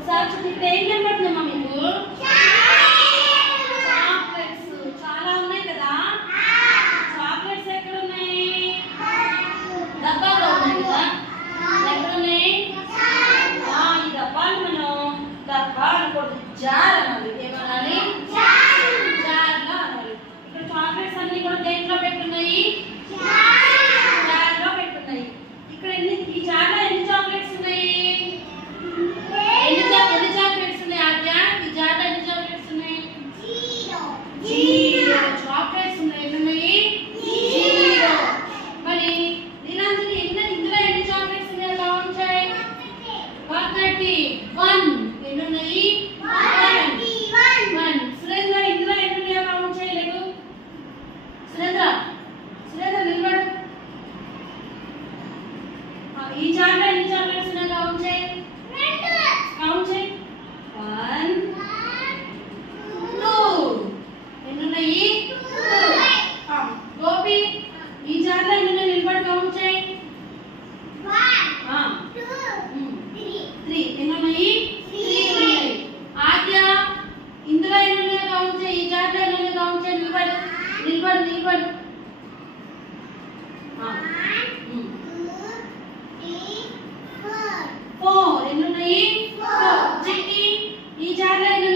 ఒకసారి చూడండి ఇక్కడ ఏం కనబడుతుందమ్మా మీకు చాక్లెట్స్ చాలా ఉన్నాయి కదా చాక్లెట్స్ ఎక్కడ ఉన్నాయి డబ్బాలో ఉన్నాయి కదా ఎక్కడ ఉన్నాయి ఈ డబ్బాలు మనం డబ్బా అనకూడదు జార్ అనాలి ఏమనాలి జార్గా అనాలి ఇక్కడ చాక్లెట్స్ అన్ని కూడా దేంట్లో పెట్టున్నాయి జార్లో పెట్టున్నాయి ఇక్కడ ఈ జార్లో ఎన్ని చాక్లెట్స్ ఉన్నాయి ఎన్ని చాక్లెట్స్ ఉన్నాయి ఆద్య ఈ జార్లో ఎన్ని చాక్లెట్స్ ఉన్నాయి జీరో చాక్లెట్స్ ఉన్నాయి ఎన్ని ఉన్నాయి జీరో మరి నీలాంజలి ఇందులో ఎన్ని చాక్లెట్స్ ఉన్నాయి కౌంట్ చేయి 131 ఎన్ని ఉన్నాయి 1 సురేంద్ర ఇందులో ఎన్ని ఉన్నాయి కౌంట్ చేయలేదు సురేంద్ర నిలబడు ఈ జార్లో ఎన్ని చాక్లెట్స్ ఉన్నాయి కౌంట్ చేయి కౌంట్ చేయి 1 2 ఎన్ని ఉన్నాయి 2 గోపి ఈ జార్లో ఎన్ని ఉన్నాయి నిలబడి కౌంట్ చేయి 3 ఎన్ని ఉన్నాయి 3 ఉన్నాయి ఆద్య ఇందులో ఎన్ని ఉన్నాయి కౌంట్ చేయి ఈ జార్లో ఎన్ని ఉన్నాయి కౌంట్ చేయి నిలబడు 4 ఎన్ని ఉన్నాయి 4 చిట్టి ఈ జార్లో ఎన్ని